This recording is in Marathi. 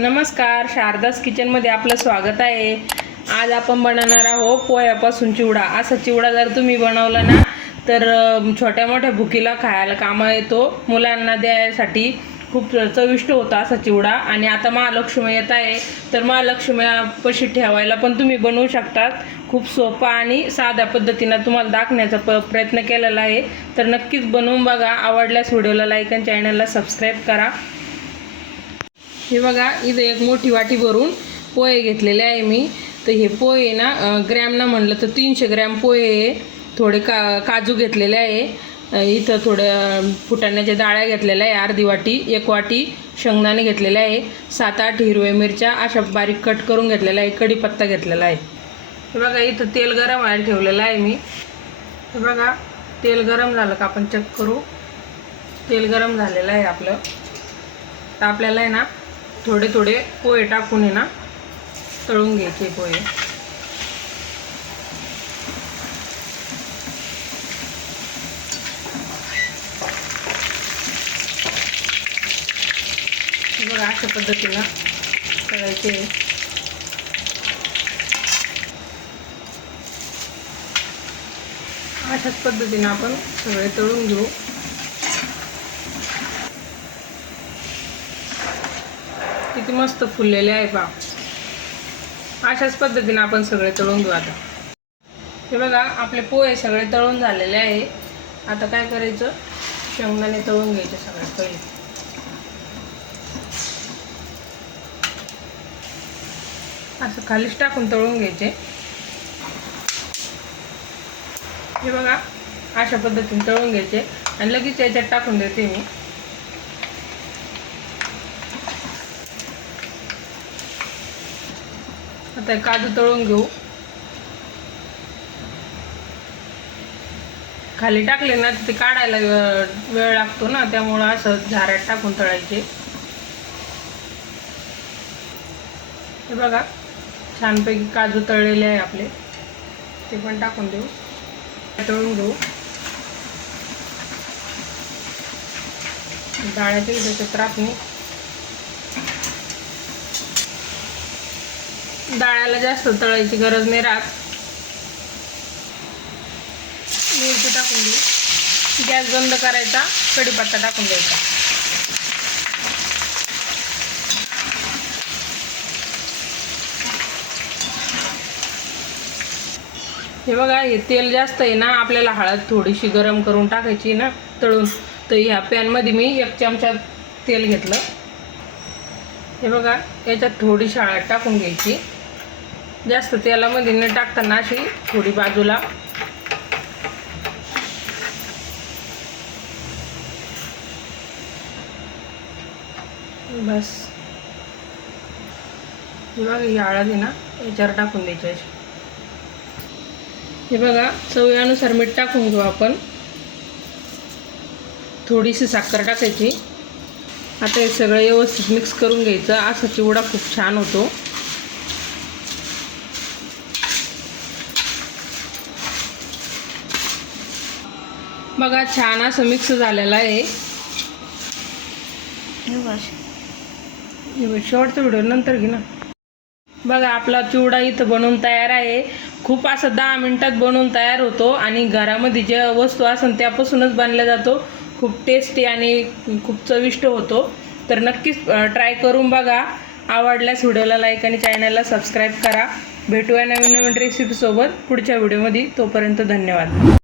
नमस्कार शारदास किचनमध्ये आपलं स्वागत आहे. आज आपण बनवणार आहोत पोह्यापासून चिवडा. असा चिवडा जर तुम्ही बनवला ना तर छोट्या मोठ्या भुकीला खायला कामा येतो. मुलांना द्यायसाठी खूप चविष्ट होता असा चिवडा. आणि आता महालक्ष्मी येत आहे. तर महालक्ष्मीपाशी ठेवायला पण तुम्ही बनवू शकतात. खूप सोपा आणि साध्या पद्धतीनं तुम्हाला दाखवण्याचा प प्रयत्न केलेला आहे. तर नक्कीच बनवून बघा. आवडल्यास व्हिडिओला लाईक आणि चॅनलला सबस्क्राईब करा. हे बघा इथं एक मोठी वाटी भरून पोहे घेतलेले आहे मी. तर हे पोहे ना ग्रॅमनं म्हणलं तर तीनशे ग्रॅम पोहे आहे थोडे का काजू घेतलेले आहे. इथं थोड्या फुटाण्याच्या डाळ्या घेतलेल्या आहे अर्धी वाटी एक वाटी शेंगदाणे घेतलेले आहे. सात आठ हिरव्या मिरच्या अशा बारीक कट करून घेतलेल्या आहे कढीपत्ता घेतलेला आहे. हे बघा इथं तेल गरम व्हायला ठेवलेलं आहे मी. हे बघा तेल गरम झालं का आपण चेक करू. तेल गरम झालेलं आहे आपलं. तर आपल्याला आहे ना थोडे थोडे पोहे टाकून आहे ना तळून घ्यायचे पोहे. बघा अशा पद्धतीनं तळायचे. अशाच पद्धतीनं आपण सगळे तळून घेऊ. किती मस्त फुललेले आहे पा अशाच पद्धतीने आपण सगळे तळून घेऊ आता. हे बघा आपले पोहे सगळे तळून झालेले आहे. आता काय करायचं? शेंगदाणे तळून घ्यायचे सगळ्यात पहिले. असं खालीच टाकून तळून घ्यायचे. हे बघा अशा पद्धतीने तळून घ्यायचे. आणि लगेच याच्यात टाकून देते मी. आता काजू तळून घेऊ. खाली टाकले ना तिथे ते काढायला वेळ लागतो ना त्यामुळं असं झाऱ्यात टाकून तळायचे. हे बघा छानपैकी काजू तळलेले आहे आपले. ते पण टाकून देऊ. तळून घेऊ. डाळ्यातील त्याचा त्रास नाही. डाळ्याला जास्त तळायची गरज नाही राहत. मिरची टाकून देऊ गॅस बंद करायचा कढीपत्ता टाकून द्यायचा. हे बघा हे तेल जास्त आहे ना आपल्याला हळद थोडीशी गरम करून टाकायची ना तळून. तर ह्या पॅनमध्ये मी एक चमचा तेल घेतलं. हे बघा याच्यात थोडीशी हळद टाकून घ्यायची. जास्त तेलामध्ये न टाकताना अशी थोडी बाजूला बस. हे बघा ही हळद आहे ना याच्यावर टाकून द्यायची अशी. हे बघा चवीनुसार मीठ टाकून घेऊ आपण. थोडीशी साखर टाकायची. आता हे सगळं व्यवस्थित मिक्स करून घ्यायचं. असा चिवडा खूप छान होतो. बघा छान असं मिक्स झालेलं आहे. शेवटचा व्हिडिओ नंतर घे ना. बघा आपला चिवडा इथं बनवून तयार आहे. खूप असं दहा मिनिटात बनवून तयार होतो आणि घरामध्ये ज्या वस्तू असेल त्यापासूनच बनला जातो. खूप टेस्टी आणि खूप चविष्ट होतो. तर नक्कीच ट्राय करून बघा. आवडल्यास व्हिडिओला लाईक आणि चॅनलला सबस्क्राईब करा. भेटूया नवीन नवीन रेसिपीसोबत पुढच्या व्हिडिओमध्ये तोपर्यंत धन्यवाद.